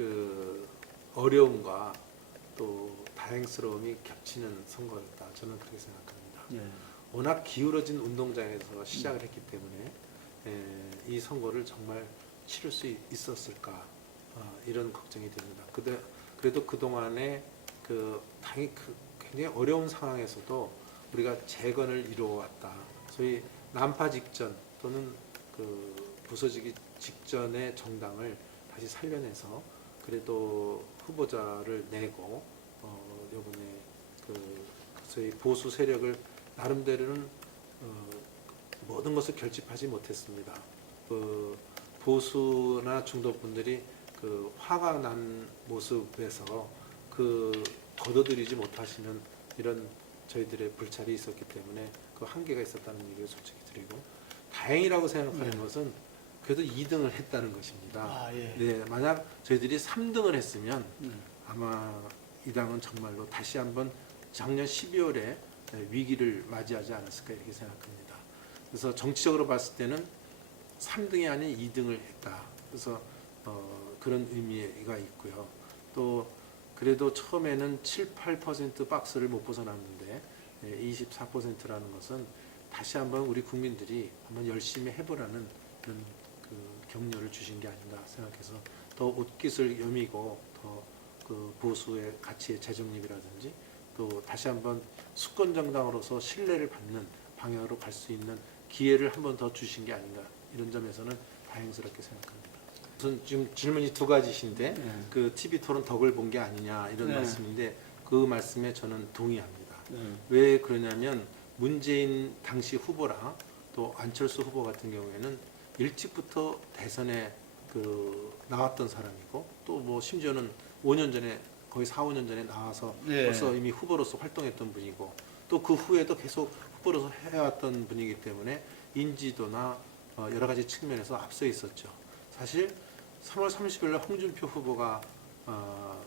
그 어려움과 또 다행스러움이 겹치는 선거였다. 저는 그렇게 생각합니다. 예. 워낙 기울어진 운동장에서 시작을 했기 때문에 이 선거를 정말 치를 수 있었을까 이런 걱정이 됩니다. 그래도 그동안에 굉장히 어려운 상황에서도 우리가 재건을 이루어왔다. 소위 난파 직전 또는 그 부서지기 직전의 정당을 다시 살려내서 그래도 후보자를 내고 이번에 그 소위 보수 세력을 나름대로는 모든 것을 결집하지 못했습니다. 그 보수나 중도분들이 그 화가 난 모습에서 그 거둬들이지 못하시는 이런 저희들의 불찰이 있었기 때문에 그 한계가 있었다는 얘기를 솔직히 드리고, 다행이라고 생각하는 것은 그래도 2등을 했다는 것입니다. 아, 예. 네, 만약 저희들이 3등을 했으면 아마 이 당은 정말로 다시 한번 작년 12월에 위기를 맞이하지 않았을까 이렇게 생각합니다. 그래서 정치적으로 봤을 때는 3등이 아닌 2등을 했다. 그래서 그런 의미가 있고요. 또 그래도 처음에는 7, 8% 박스를 못 벗어났는데 24%라는 것은 다시 한번 우리 국민들이 한번 열심히 해보라는 그런 그 격려를 주신 게 아닌가 생각해서 더 옷깃을 여미고 더 그 보수의 가치의 재정립이라든지 또 다시 한번 수권 정당으로서 신뢰를 받는 방향으로 갈 수 있는 기회를 한번 더 주신 게 아닌가, 이런 점에서는 다행스럽게 생각합니다. 우선 지금 질문이 두 가지신데 그 TV 토론 덕을 본 게 아니냐 이런 말씀인데 그 말씀에 저는 동의합니다. 왜 그러냐면 문재인 당시 후보랑 또 안철수 후보 같은 경우에는 일찍부터 대선에 그 나왔던 사람이고 또 뭐 심지어는 5년 전에 거의 4, 5년 전에 나와서 벌써 이미 후보로서 활동했던 분이고 또 그 후에도 계속 후보로서 해왔던 분이기 때문에 인지도나 여러 가지 측면에서 앞서 있었죠. 사실 3월 30일 날 홍준표 후보가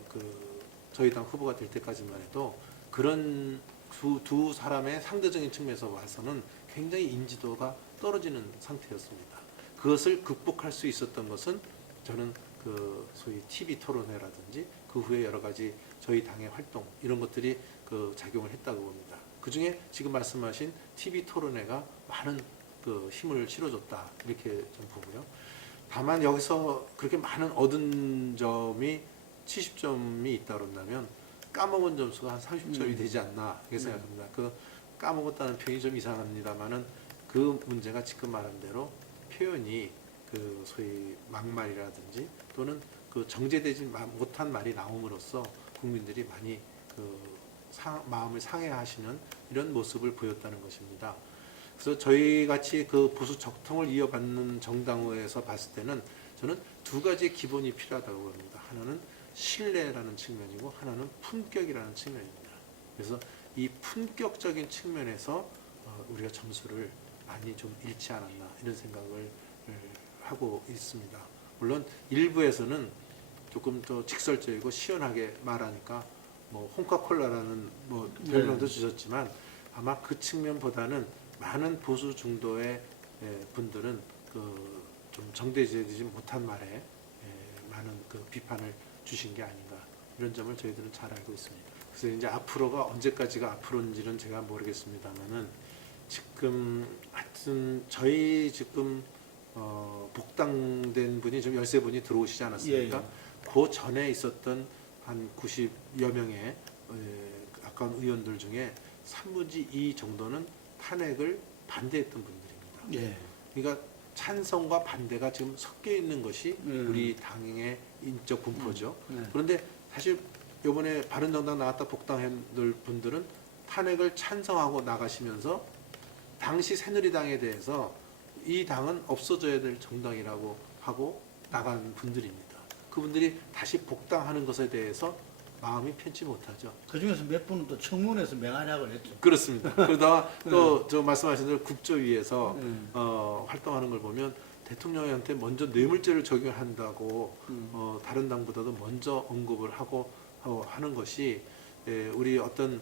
그 저희 당 후보가 될 때까지만 해도 그런 두 사람의 상대적인 측면에서 봐서는 굉장히 인지도가 떨어지는 상태였습니다. 그것을 극복할 수 있었던 것은 저는 그 소위 TV 토론회라든지 그 후에 여러 가지 저희 당의 활동 이런 것들이 그 작용을 했다고 봅니다. 그 중에 지금 말씀하신 TV 토론회가 많은 그 힘을 실어줬다 이렇게 좀 보고요. 다만 여기서 그렇게 많은 얻은 점이 70점이 있다 그런다면 까먹은 점수가 한 30점이 되지 않나 이렇게 생각합니다. 그 까먹었다는 표현이 좀 이상합니다만은 그 문제가 지금 말한 대로 표현이 그 소위 막말이라든지 또는 그 정제되지 못한 말이 나옴으로써 국민들이 많이 그 마음을 상해하시는 이런 모습을 보였다는 것입니다. 그래서 저희 같이 그 보수 적통을 이어받는 정당에서 봤을 때는 저는 두 가지 기본이 필요하다고 봅니다. 하나는 신뢰라는 측면이고 하나는 품격이라는 측면입니다. 그래서 이 품격적인 측면에서 우리가 점수를 많이 좀 잃지 않았나 이런 생각을 하고 있습니다. 물론 일부에서는 조금 더 직설적이고 시원하게 말하니까 뭐 홍카콜라라는 뭐 별명도 주셨지만 아마 그 측면보다는 많은 보수 중도의 분들은 그 좀 정제되지 못한 말에 많은 그 비판을 주신 게 아닌가 이런 점을 저희들은 잘 알고 있습니다. 그래서 이제 앞으로가 언제까지가 앞으로인지는 제가 모르겠습니다만은 지금 하여튼 저희 지금 복당된 분이 좀 13분이 들어오시지 않았습니까? 그 전에 있었던 한 90여 명의 가까운 의원들 중에 3분의 2 정도는 탄핵을 반대했던 분들입니다. 그러니까 찬성과 반대가 지금 섞여 있는 것이 우리 당의 인적 분포죠. 그런데 사실 이번에 바른정당 나왔다 복당한 분들은 탄핵을 찬성하고 나가시면서 당시 새누리당에 대해서 이 당은 없어져야 될 정당이라고 하고 나간 분들입니다. 그분들이 다시 복당하는 것에 대해서 마음이 편치 못하죠. 그 중에서 몇 분은 또 청문회에서 맹활약을 했죠. 그렇습니다. 그러다가 또 저 말씀하신 대로 국조위에서 활동하는 걸 보면 대통령한테 먼저 뇌물죄를 적용한다고 다른 당보다도 먼저 언급을 하고 하는 것이 우리 어떤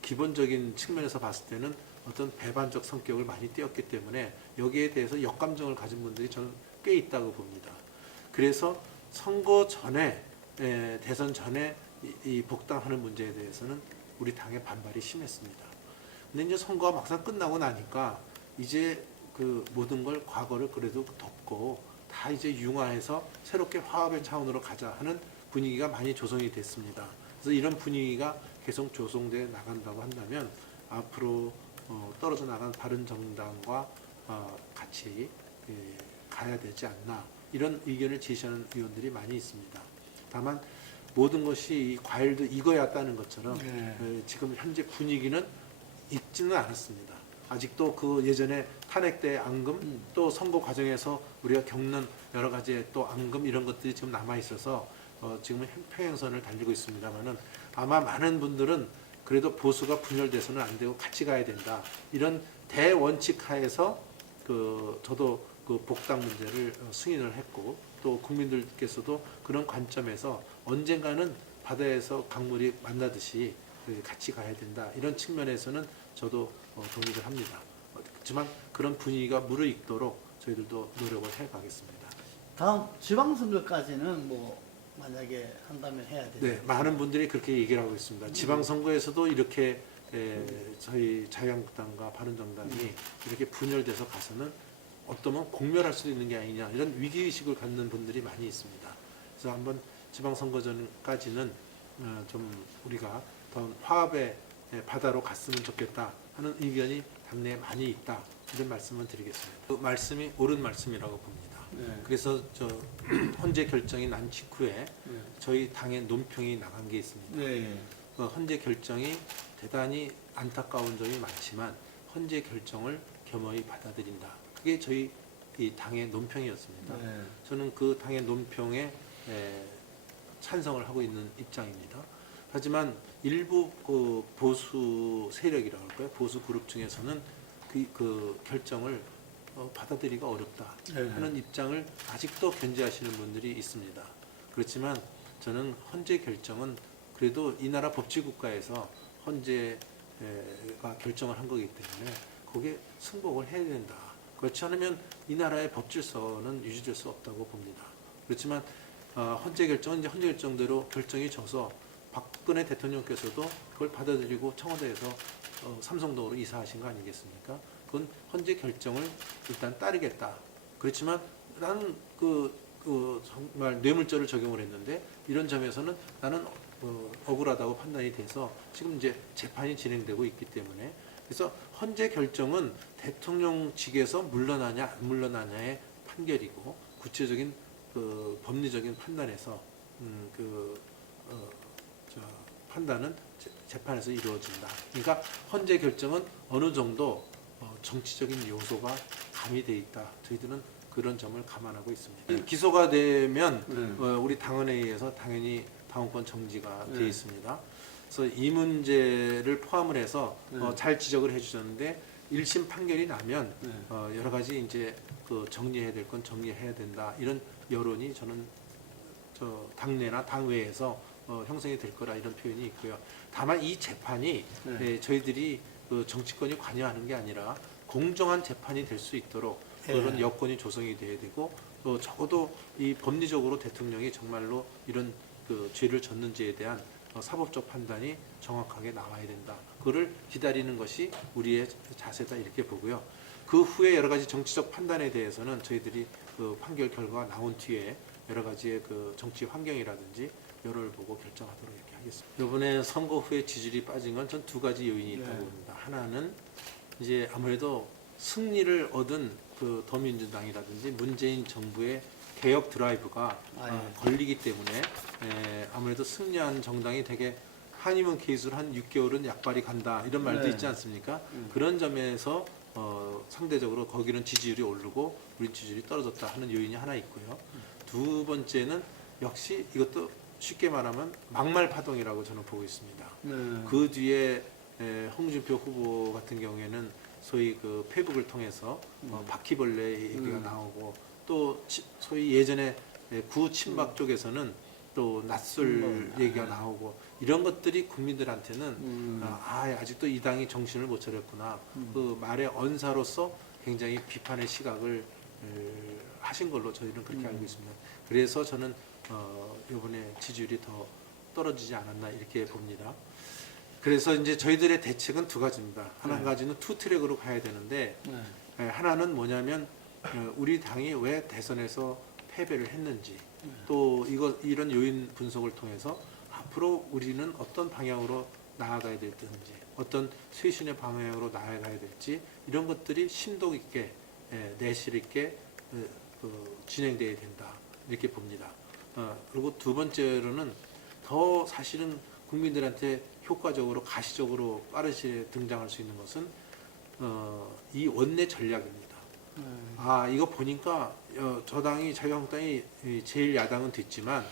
기본적인 측면에서 봤을 때는 어떤 배반적 성격을 많이 띄었기 때문에 여기에 대해서 역감정을 가진 분들이 저는 꽤 있다고 봅니다. 그래서 선거 전에 대선 전에 이 복당하는 문제에 대해서는 우리 당의 반발이 심했습니다. 근데 이제 선거가 막상 끝나고 나니까 이제 그 모든 걸 과거를 그래도 덮고 다 이제 융화해서 새롭게 화합의 차원으로 가자 하는 분위기가 많이 조성이 됐습니다. 그래서 이런 분위기가 계속 조성돼 나간다고 한다면 앞으로 떨어져 나간 바른정당과 같이 가야 되지 않나 이런 의견을 제시하는 의원들이 많이 있습니다. 다만 모든 것이 과일도 익어야 따는 것처럼 지금 현재 분위기는 익지는 않았습니다. 아직도 그 예전에 탄핵 때 앙금 또 선거 과정에서 우리가 겪는 여러 가지 또 앙금 이런 것들이 지금 남아 있어서 지금은 평행선을 달리고 있습니다만은 아마 많은 분들은 그래도 보수가 분열돼서는 안 되고 같이 가야 된다 이런 대원칙 하에서 저도 그 복당 문제를 승인을 했고 또 국민들께서도 그런 관점에서 언젠가는 바다에서 강물이 만나듯이 같이 가야 된다 이런 측면에서는 저도 동의를 합니다. 그렇지만 그런 분위기가 무르익도록 저희들도 노력을 해가겠습니다. 다음 지방선거까지는 뭐 만약에 한다면 해야 되죠. 네, 많은 분들이 그렇게 얘기를 하고 있습니다. 지방선거에서도 이렇게 저희 자유한국당과 바른정당이 이렇게 분열돼서 가서는 어쩌면 공멸할 수도 있는 게 아니냐 이런 위기의식을 갖는 분들이 많이 있습니다. 그래서 한번 지방선거 전까지는 좀 우리가 더 화합의 바다로 갔으면 좋겠다 하는 의견이 당내에 많이 있다 이런 말씀을 드리겠습니다. 그 말씀이 옳은 말씀이라고 봅니다. 그래서 헌재 결정이 난 직후에 저희 당의 논평이 나간 게 있습니다. 헌재 결정이 대단히 안타까운 점이 많지만 헌재 결정을 겸허히 받아들인다. 그게 저희 이 당의 논평이었습니다. 저는 그 당의 논평에 찬성을 하고 있는 입장입니다. 하지만 일부 그 보수 세력이라고 할까요? 보수 그룹 중에서는 그 결정을 받아들이기가 어렵다 하는 입장을 아직도 견지하시는 분들이 있습니다. 그렇지만 저는 헌재 결정은 그래도 이 나라 법치국가에서 헌재가 결정을 한 거기 때문에 거기에 승복을 해야 된다. 그렇지 않으면 이 나라의 법질서는 유지될 수 없다고 봅니다. 그렇지만 헌재 결정은 이제 헌재 결정대로 결정이 져서 박근혜 대통령께서도 그걸 받아들이고 청와대에서 삼성동으로 이사하신 거 아니겠습니까? 그건 헌재 결정을 일단 따르겠다. 그렇지만 나는 정말 뇌물죄를 적용을 했는데 이런 점에서는 나는 억울하다고 판단이 돼서 지금 이제 재판이 진행되고 있기 때문에 그래서 헌재 결정은 대통령직에서 물러나냐 안 물러나냐의 판결이고 구체적인 법리적인 판단에서 판단은 재판에서 이루어진다. 그러니까 헌재 결정은 어느 정도 정치적인 요소가 가미돼 있다. 저희들은 그런 점을 감안하고 있습니다. 기소가 되면 우리 당헌회의에서 당연히 당원권 정지가 돼 있습니다. 그래서 이 문제를 포함을 해서 잘 지적을 해주셨는데 1심 판결이 나면 여러 가지 이제 정리해야 될 건 정리해야 된다 이런 여론이 저는 당내나 당외에서 형성이 될 거라 이런 표현이 있고요. 다만 이 재판이 저희들이 정치권이 관여하는 게 아니라 공정한 재판이 될 수 있도록 그런 여건이 조성이 돼야 되고 적어도 이 법리적으로 대통령이 정말로 이런 죄를 졌는지에 대한 사법적 판단이 정확하게 나와야 된다. 그거를 기다리는 것이 우리의 자세다 이렇게 보고요. 그 후에 여러 가지 정치적 판단에 대해서는 저희들이 판결 결과가 나온 뒤에 여러 가지의 정치 환경이라든지 여론을 보고 결정하도록 이렇게 하겠습니다. 이번에 선거 후에 지지율이 빠진 건 전 두 가지 요인이 있다고 봅니다. 하나는 이제 아무래도 승리를 얻은 더민주당이라든지 문재인 정부의 개혁 드라이브가 걸리기 때문에 아무래도 승리한 정당이 되게 한이문 케이스로 한 6개월은 약발이 간다 이런 말도 있지 않습니까? 그런 점에서 상대적으로 거기는 지지율이 오르고 우리 지지율이 떨어졌다 하는 요인이 하나 있고요. 두 번째는 역시 이것도 쉽게 말하면 막말 파동이라고 저는 보고 있습니다. 그 뒤에 홍준표 후보 같은 경우에는 소위 페북을 통해서 바퀴벌레 얘기가 나오고 또 소위 예전에 구친박 쪽에서는 또 낯설 얘기가 나오고 이런 것들이 국민들한테는 아직도 이 당이 정신을 못 차렸구나 그 말의 언사로서 굉장히 비판의 시각을 하신 걸로 저희는 그렇게 알고 있습니다. 그래서 저는 이번에 지지율이 더 떨어지지 않았나 이렇게 봅니다. 그래서 이제 저희들의 대책은 두 가지입니다. 한 가지는 투 트랙으로 가야 되는데 하나는 뭐냐면 우리 당이 왜 대선에서 패배를 했는지 또 이런 요인 분석을 통해서 앞으로 우리는 어떤 방향으로 나아가야 될지 어떤 쇄신의 방향으로 나아가야 될지 이런 것들이 심도 있게 내실 있게 진행돼야 된다 이렇게 봅니다. 그리고 두 번째로는 더 사실은 국민들한테 효과적으로 가시적으로 빠르게 등장할 수 있는 것은 이 원내 전략입니다. 이거 보니까 저당이 자유한국당이 제일 야당은 됐지만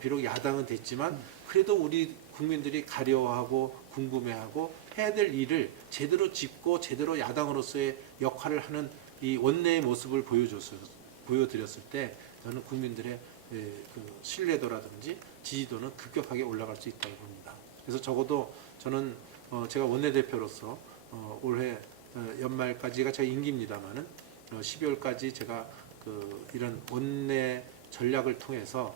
비록 야당은 됐지만 그래도 우리 국민들이 가려워하고 궁금해하고 해야 될 일을 제대로 짚고 제대로 야당으로서의 역할을 하는 이 원내의 모습을 보여드렸을 때 저는 국민들의 그 신뢰도라든지 지지도는 급격하게 올라갈 수 있다고 봅니다. 그래서 적어도 저는 제가 원내대표로서 올해 연말까지가 제 임기입니다만은 12월까지 제가 이런 원내 전략을 통해서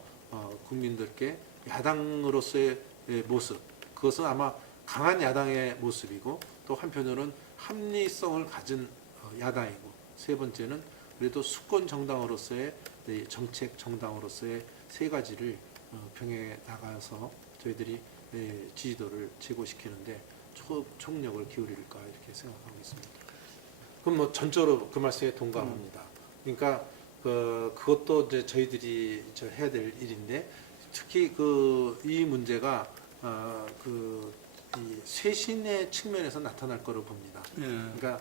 국민들께 야당으로서의 모습 그것은 아마 강한 야당의 모습이고 또 한편으로는 합리성을 가진 야당이고 세 번째는 그래도 수권 정당으로서의 정책 정당으로서의 세 가지를 병행해 나가서 저희들이 지지도를 제고시키는데 총력을 기울일까 이렇게 생각하고 있습니다. 그럼 뭐 전적으로 그 말씀에 동감합니다. 그러니까 그것도 이제 저희들이 해야 될 일인데 특히 이 문제가 이 쇄신의 측면에서 나타날 거로 봅니다. 그러니까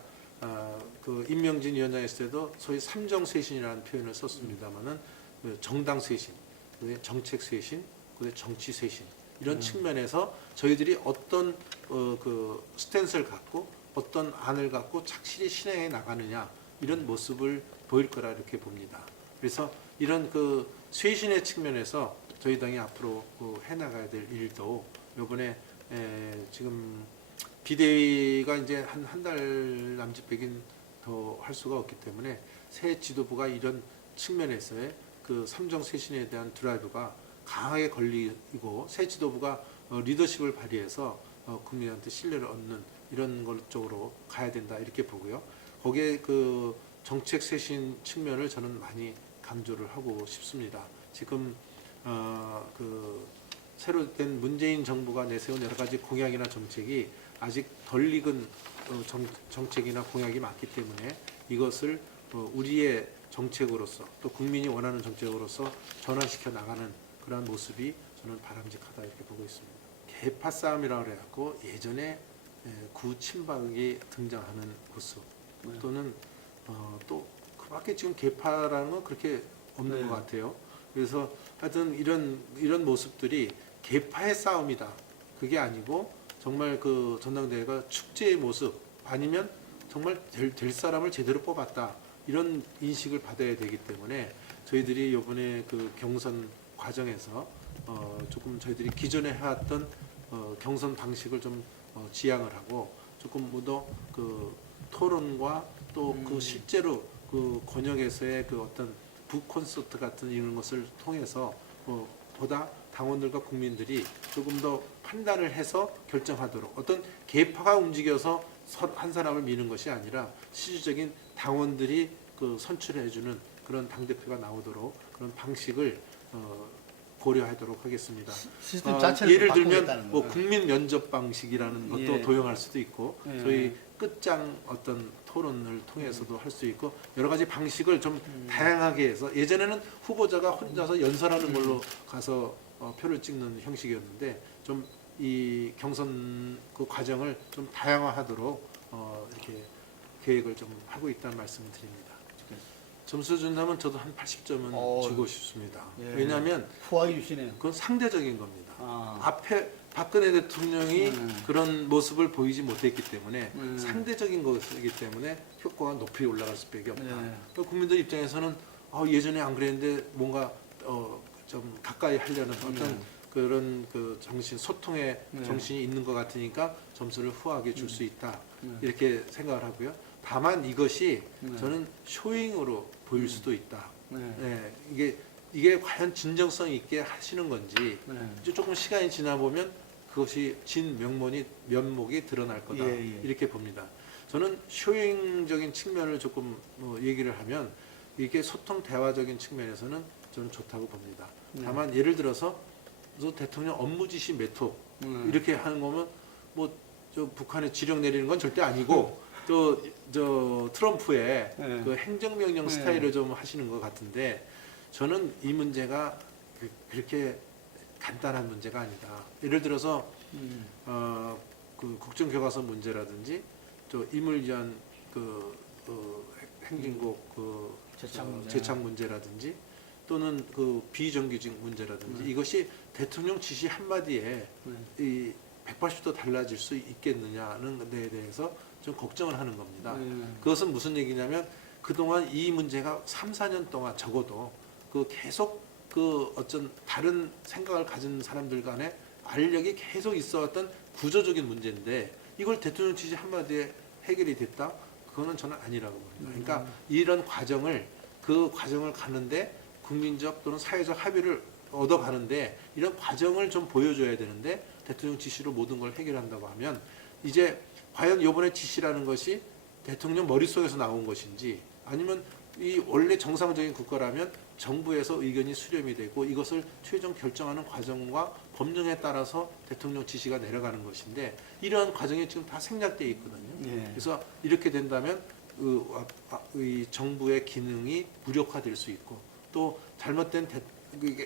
임명진 위원장 했을 때도 소위 삼정 쇄신이라는 표현을 썼습니다만은 정당 쇄신, 정책 쇄신, 정치 쇄신 이런 측면에서 저희들이 어떤 스탠스를 갖고 어떤 안을 갖고 착실히 실행해 나가느냐 이런 모습을 보일 거라 이렇게 봅니다. 그래서 이런 쇄신의 측면에서 저희 당이 앞으로 해나가야 될 일도 이번에 지금 비대위가 이제 한 달 남짓밖에 더 할 수가 없기 때문에 새 지도부가 이런 측면에서의 삼정 쇄신에 대한 드라이브가 강하게 걸리고 새 지도부가 리더십을 발휘해서 국민한테 신뢰를 얻는 이런 것 쪽으로 가야 된다 이렇게 보고요. 거기에 정책 쇄신 측면을 저는 많이 강조를 하고 싶습니다. 지금 새로 된 문재인 정부가 내세운 여러 가지 공약이나 정책이 아직 덜 익은 정책이나 공약이 많기 때문에 이것을 우리의 정책으로서 또 국민이 원하는 정책으로서 전환시켜 나가는 그러한 모습이 저는 바람직하다 이렇게 보고 있습니다. 계파 싸움이라고 그래갖고 예전에 구친박이 등장하는 모습 또는 또 그밖에 지금 계파라는 건 그렇게 없는 것 같아요. 그래서 하여튼 이런 모습들이 계파의 싸움이다. 그게 아니고 정말 전당대회가 축제의 모습 아니면 정말 될 사람을 제대로 뽑았다. 이런 인식을 받아야 되기 때문에 저희들이 이번에 경선 과정에서 조금 저희들이 기존에 해왔던 경선 방식을 좀 지양을 하고 조금 더 토론과 또 실제로 권역에서의 어떤 북콘서트 같은 이런 것을 통해서 보다 당원들과 국민들이 조금 더 판단을 해서 결정하도록 어떤 계파가 움직여서 한 사람을 미는 것이 아니라 실질적인 당원들이 선출해주는 그런 당대표가 나오도록 그런 방식을 고려하도록 하겠습니다. 시스템 자체를 예를 들면 바꾸겠다는 뭐 거구나. 국민 면접 방식이라는 것도 예. 도용할 수도 있고 예. 저희 끝장 어떤 토론을 통해서도 할 수 있고 여러 가지 방식을 좀 다양하게 해서 예전에는 후보자가 혼자서 연설하는 걸로 가서 표를 찍는 형식이었는데 좀 이 경선 과정을 좀 다양화하도록 이렇게 계획을 좀 하고 있다는 말씀을 드립니다. 점수 준다면 저도 한 80점은 주고 싶습니다. 예. 왜냐하면 후하게 주시네요. 그건 상대적인 겁니다. 아. 앞에 박근혜 대통령이 그런 모습을 보이지 못했기 때문에 상대적인 것이기 때문에 효과가 높이 올라갈 수밖에 없다. 그러니까 국민들 입장에서는 예전에 안 그랬는데 뭔가 좀 가까이 하려는 어떤 그런 정신 소통의 정신이 있는 것 같으니까 점수를 후하게 줄 수 있다 이렇게 생각을 하고요. 다만 이것이 저는 쇼잉으로 보일 수도 있다. 네, 이게 이게 과연 진정성 있게 하시는 건지 네. 이제 조금 시간이 지나 보면 그것이 진 면목이 드러날 거다 예, 예. 이렇게 봅니다. 저는 효용적인 측면을 조금 얘기를 하면 이게 소통 대화적인 측면에서는 저는 좋다고 봅니다. 네. 다만 예를 들어서 대통령 업무 지시 메토 이렇게 하는 거면 저 북한에 지령 내리는 건 절대 아니고 저 트럼프의 네. 그 행정명령 네. 스타일을 좀 하시는 것 같은데 저는 이 문제가 그렇게 간단한 문제가 아니다. 예를 들어서 그 국정교과서 문제라든지 또 이물위한 행진곡 재창 문제라든지 또는 그 비정규직 문제라든지 이것이 대통령 지시 한마디에 이 180도 달라질 수 있겠느냐는 데에 대해서 좀 걱정을 하는 겁니다. 그것은 무슨 얘기냐면 그동안 이 문제가 3, 4년 동안 적어도 계속 어떤 다른 생각을 가진 사람들 간에 알력이 계속 있어왔던 구조적인 문제인데 이걸 대통령 지시 한마디에 해결이 됐다? 그거는 저는 아니라고 봅니다. 그러니까 이런 그 과정을 가는데 국민적 또는 사회적 합의를 얻어가는데 이런 과정을 좀 보여줘야 되는데 대통령 지시로 모든 걸 해결한다고 하면 이제 과연 이번에 지시라는 것이 대통령 머릿속에서 나온 것인지 아니면 이 원래 정상적인 국가라면 정부에서 의견이 수렴이 되고 이것을 최종 결정하는 과정과 법령에 따라서 대통령 지시가 내려가는 것인데 이러한 과정이 지금 다 생략되어 있거든요. 예. 그래서 이렇게 된다면 이 정부의 기능이 무력화될 수 있고 또 잘못된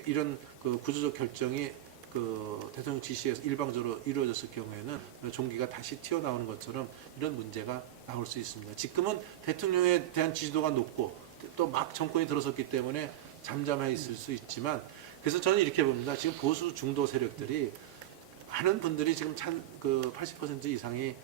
이런 구조적 결정이 대통령 지시에서 일방적으로 이루어졌을 경우에는 종기가 다시 튀어나오는 것처럼 이런 문제가 나올 수 있습니다. 지금은 대통령에 대한 지지도가 높고 또 막 정권이 들어섰기 때문에 잠잠해 있을 수 있지만 그래서 저는 이렇게 봅니다. 지금 보수 중도 세력들이 많은 분들이 지금 80% 이상이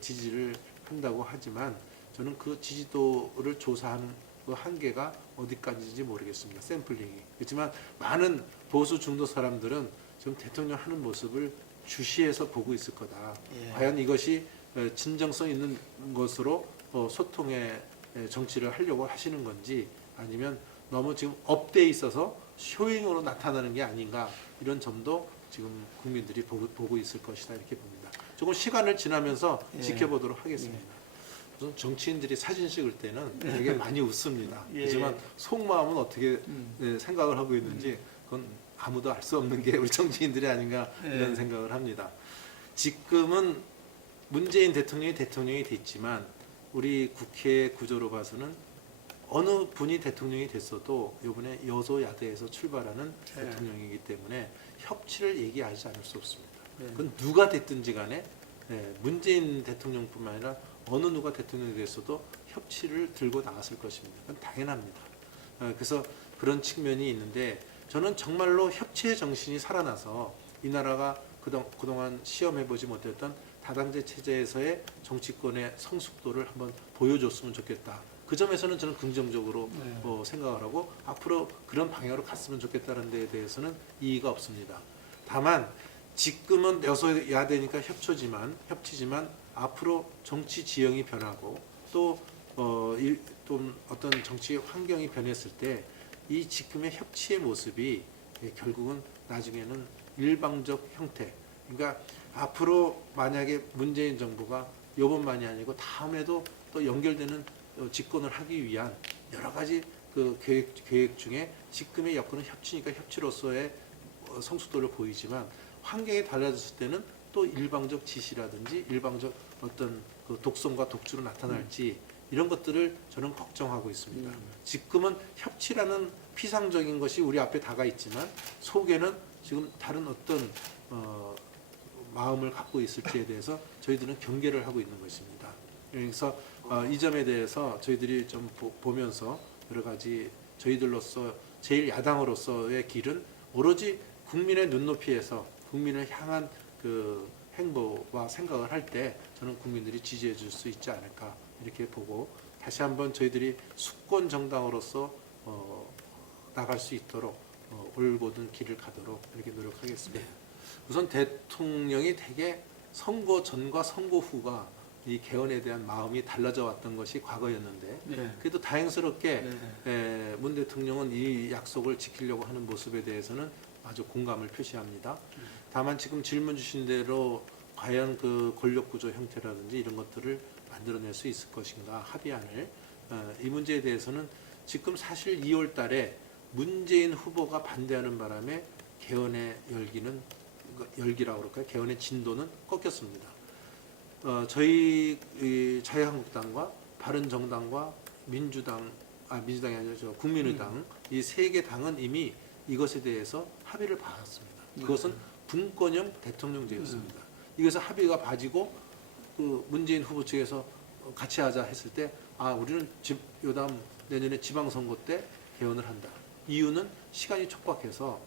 지지를 한다고 하지만 저는 그 지지도를 조사하는 그 한계가 어디까지인지 모르겠습니다. 샘플링이. 그렇지만 많은 보수 중도 사람들은 지금 대통령 하는 모습을 주시해서 보고 있을 거다. 예. 과연 이것이 진정성 있는 것으로 소통의 정치를 하려고 하시는 건지 아니면 너무 지금 업돼 있어서 쇼잉으로 나타나는 게 아닌가 이런 점도 지금 국민들이 보고 있을 것이다 이렇게 봅니다. 조금 시간을 지나면서 예. 지켜보도록 하겠습니다. 우선 정치인들이 사진 찍을 때는 되게 많이 웃습니다. 예. 하지만 속마음은 어떻게 생각을 하고 있는지 그건 아무도 알 수 없는 게 우리 정치인들이 아닌가 이런 예. 생각을 합니다. 지금은 문재인 대통령이 됐지만 우리 국회 구조로 봐서는 어느 분이 대통령이 됐어도 이번에 여소야대에서 출발하는 예. 대통령이기 때문에 협치를 얘기하지 않을 수 없습니다. 예. 그건 누가 됐든지 간에 문재인 대통령뿐만 아니라 어느 누가 대통령이 됐어도 협치를 들고 나갔을 것입니다. 그건 당연합니다. 그래서 그런 측면이 있는데 저는 정말로 협치의 정신이 살아나서 이 나라가 그동안 시험해보지 못했던 다당제 체제에서의 정치권의 성숙도를 한번 보여줬으면 좋겠다. 그 점에서는 저는 긍정적으로 생각을 하고 앞으로 그런 방향으로 갔으면 좋겠다는 데에 대해서는 이의가 없습니다. 다만 지금은 여소야대니까 협치지만 앞으로 정치 지형이 변하고 또 어떤 정치 환경이 변했을 때 이 지금의 협치의 모습이 결국은 나중에는 일방적 형태. 그러니까 앞으로 만약에 문재인 정부가 이번만이 아니고 다음에도 또 연결되는 집권을 하기 위한 여러 가지 그 계획 중에 지금의 여건은 협치니까 협치로서의 성숙도를 보이지만 환경이 달라졌을 때는 또 일방적 지시라든지 일방적 어떤 그 독성과 독주로 나타날지 이런 것들을 저는 걱정하고 있습니다. 지금은 협치라는 피상적인 것이 우리 앞에 다가 있지만 속에는 지금 다른 어떤 마음을 갖고 있을지에 대해서 저희들은 경계를 하고 있는 것입니다. 그래서 이 점에 대해서 저희들이 좀 보면서 여러 가지 저희들로서 제1야당으로서의 길은 오로지 국민의 눈높이에서 국민을 향한 그 행보와 생각을 할 때 저는 국민들이 지지해 줄 수 있지 않을까 이렇게 보고 다시 한번 저희들이 수권 정당으로서 나갈 수 있도록 올곧은 길을 가도록 이렇게 노력하겠습니다. 우선 대통령이 되게 선거 전과 선거 후가 이 개헌에 대한 마음이 달라져 왔던 것이 과거였는데 네. 그래도 다행스럽게 네. 문 대통령은 이 약속을 지키려고 하는 모습에 대해서는 아주 공감을 표시합니다. 다만 지금 질문 주신 대로 과연 그 권력구조 형태라든지 이런 것들을 만들어낼 수 있을 것인가 합의안을 이 문제에 대해서는 지금 사실 2월 달에 문재인 후보가 반대하는 바람에 개헌의 열기라고 그럴까요? 개헌의 진도는 꺾였습니다. 저희 자유한국당과 바른정당과 민주당이 아니라 국민의당 이 세 개 당은 이미 이것에 대해서 합의를 봐왔습니다. 그것은 분권형 대통령제였습니다. 이것을 합의가 봐지고 그 문재인 후보 측에서 같이 하자 했을 때 우리는 요다음 내년에 지방선거 때 개헌을 한다. 이유는 시간이 촉박해서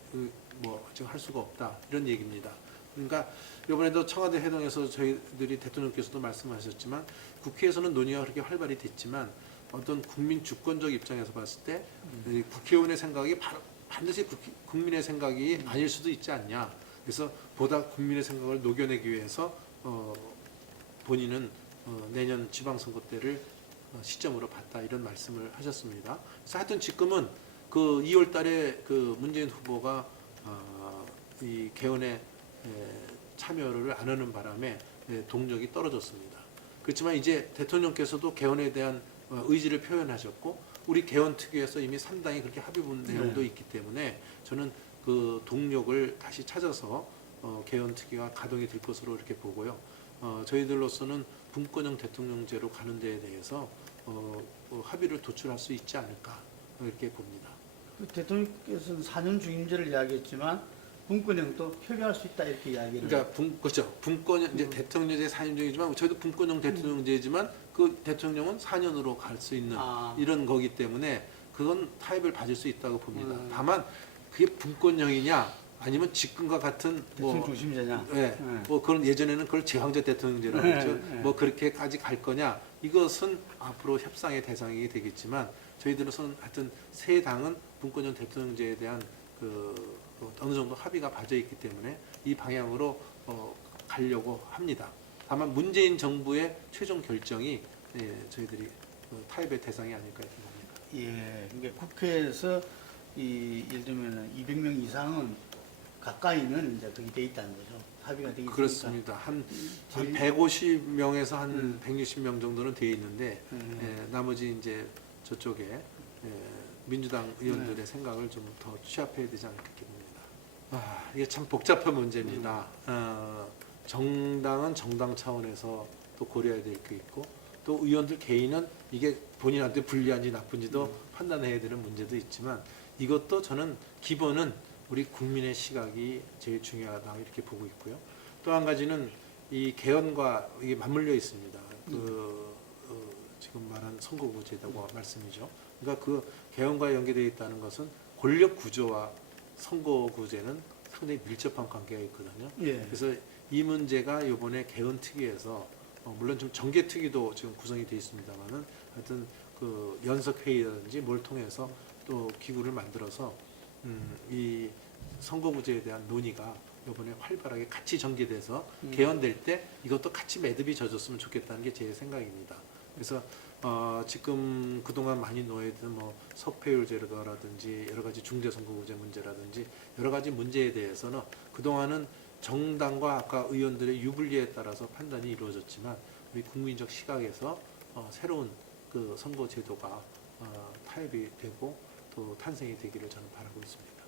지금 할 수가 없다 이런 얘기입니다. 그러니까 이번에도 청와대 회동에서 저희들이 대통령께서도 말씀하셨지만 국회에서는 논의가 그렇게 활발히 됐지만 어떤 국민 주권적 입장에서 봤을 때 국회의원의 생각이 반드시 국민의 생각이 아닐 수도 있지 않냐. 그래서 보다 국민의 생각을 녹여내기 위해서 본인은 내년 지방선거 때를 시점으로 봤다 이런 말씀을 하셨습니다. 그래서 하여튼 지금은 그 2월 달에 그 문재인 후보가 이 개헌에 참여를 안 하는 바람에 동력이 떨어졌습니다. 그렇지만 이제 대통령께서도 개헌에 대한 의지를 표현하셨고 우리 개헌 특위에서 이미 상당히 그렇게 합의 본 내용도 있기 때문에 저는 그 동력을 다시 찾아서 개헌 특위가 가동이 될 것으로 이렇게 보고요. 저희들로서는 분권형 대통령제로 가는 데에 대해서 합의를 도출할 수 있지 않을까 이렇게 봅니다. 대통령께서는 4년 중임제를 이야기했지만 분권형도 협의할 수 있다 이렇게 이야기를. 그러니까 그렇죠. 분권형 이제 대통령제 4년제이지만 저희도 분권형 대통령제이지만 그 대통령은 4년으로 갈 수 있는 이런 거기 때문에 그건 타협을 받을 수 있다고 봅니다. 다만 그게 분권형이냐 아니면 지금과 같은 대통령 중심제냐. 뭐 그런 예전에는 그걸 제왕적 대통령제라고 했죠. 뭐 그렇게까지 갈 거냐 이것은 앞으로 협상의 대상이 되겠지만 저희들은 하여튼 세 당은 분권형 대통령제에 대한 어느 정도 합의가 봐져 있기 때문에 이 방향으로 가려고 합니다. 다만 문재인 정부의 최종 결정이 저희들이 타협의 대상이 아닐까 이렇게 봅니다. 예, 그러니까 국회에서 예를 들면 200명 이상은 가까이는 이제 그게 돼 있다는 거죠. 합의가 되어 있으니까. 그렇습니다. 한 150명에서 한 160명 정도는 돼 있는데 나머지 이제 저쪽에 민주당 의원들의 생각을 좀 더 취합해야 되지 않을까 이렇게 봅니다. 이게 참 복잡한 문제입니다. 정당은 정당 차원에서 또 고려해야 될 게 있고 또 의원들 개인은 이게 본인한테 불리한지 나쁜지도 판단해야 되는 문제도 있지만 이것도 저는 기본은 우리 국민의 시각이 제일 중요하다 이렇게 보고 있고요. 또 한 가지는 이 개헌과 이게 맞물려 있습니다. 지금 말한 선거구제라고 말씀이죠. 그러니까 그 개헌과 연계되어 있다는 것은 권력 구조와 선거구제는 상당히 밀접한 관계가 있거든요. 예. 그래서 이 문제가 이번에 개헌 특위에서 물론 좀 정계 특위도 지금 구성이 되어 있습니다만은 하여튼 그 연석 회의라든지 뭘 통해서 또 기구를 만들어서 이 선거구제에 대한 논의가 이번에 활발하게 같이 전개돼서 개헌될 때 이것도 같이 매듭이 젖었으면 좋겠다는 게 제 생각입니다. 그래서 지금 그동안 많이 놓여있던 뭐 석패율제라든지 여러 가지 중대선거구제 문제라든지 여러 가지 문제에 대해서는 그동안은 정당과 아까 의원들의 유불리에 따라서 판단이 이루어졌지만 우리 국민적 시각에서 새로운 그 선거제도가 타협이 되고 또 탄생이 되기를 저는 바라고 있습니다.